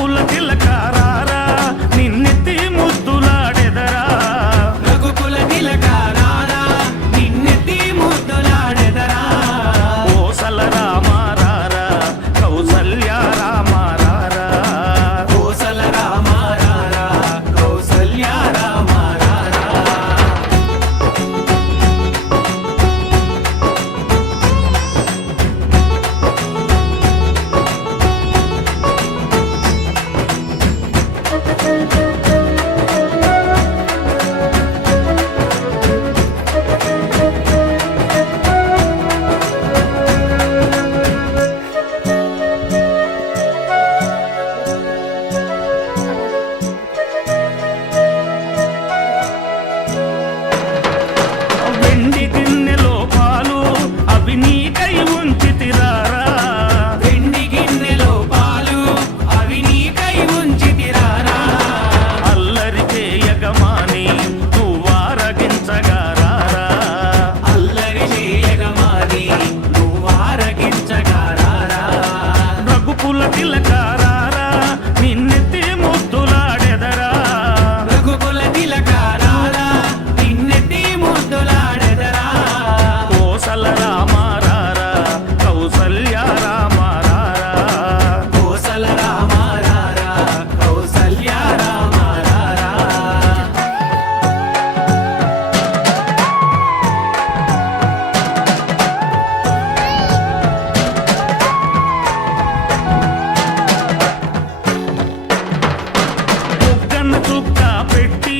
రఘుకుల తిలకారారా నిన్నెత్తి ముద్దులాడెదరా రఘుకుల తిలకారారా నిన్నెత్తి ముద్దులాడెదరా కోసల రామారారా కౌసల్య రామారారా కోసల రామారారా కౌసల్య రామారారా వెండి గిన్నెలో పాలు అవి నీకై ఉంచితిరారా వెండి గిన్నెలో పాలు అవి నీకై ఉంచితిరారా అల్లరి చేయగమాని నువ్వారగించగారారా అల్లరి చేయగమాని నువ్వారగించగారారా రఘుకుల తిలకారారా నిన్నెత్తి ముద్దులాడెదరా రఘుకుల తిలకారారా నిన్నెత్తి ముద్దులాడెదరా కోసల రామారారా కౌసల్య రామారారా కోసల రామారారా కౌసల్య రామారారా బుగ్గన చుక్క పెట్టి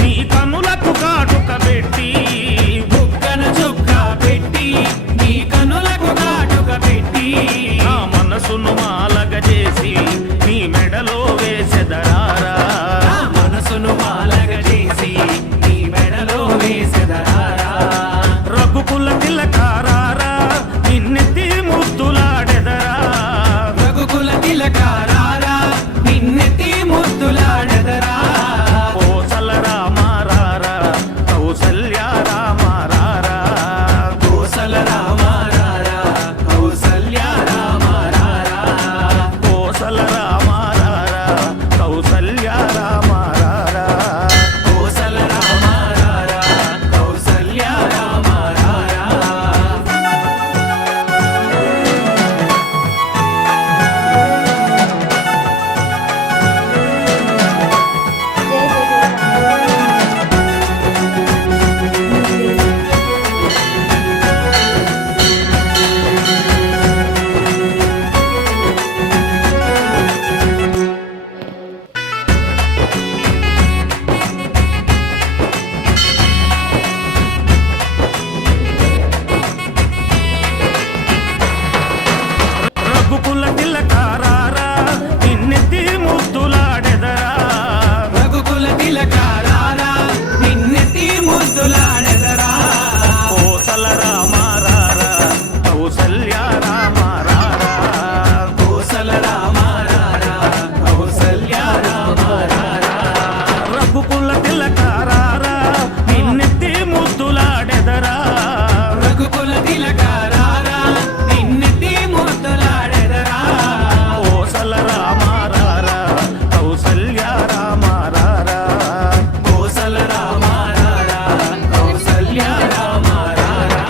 నీ కనులకు కాటుక పెట్టి బుగ్గన చుక్క పెట్టి నీ కనులకు కాటుక పెట్టి నా మనసును మాలగ చేసి నీ మెడలో వేసెదరారా నా మనసును మాలగ చేసి నీ మెడలో వేసెదరారా రఘుకుల తిలకారారా నిన్నెత్తి ముద్దులాడెదరా రఘుకుల తిలకారారా నిన్నెత్తి ముద్దులాడెదరా కోసల రామారారా కౌసల్య రామారారా కోసల రామారారా కౌసల్య రామారారా కోసల రామారారా కౌసల్య రామారారా కోసల రామారారా కౌసల్య రామారారా రఘుకుల తిలకారారా నిన్నెత్తి ముద్దులాడెదరా రఘుకుల తిలకారారా నిన్నెత్తి ముద్దులాడెదరా కోసల రామారారా కౌసల్య రామారారా కోసల రామారారా కౌసల్య రామారారా రఘుకుల తిలకారారా నిన్నెత్తి ముద్దులాడెదరా రఘుకుల తిలకారారా నిన్నెత్తి ముద్దులాడెదరా కోసల రామారారా కౌసల్య రామారారా కోసల రామారారా కౌసల్య రామారారా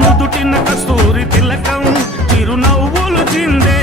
నుదుటిన కస్తూరి తిలకం చిరునవ్వులు చిందే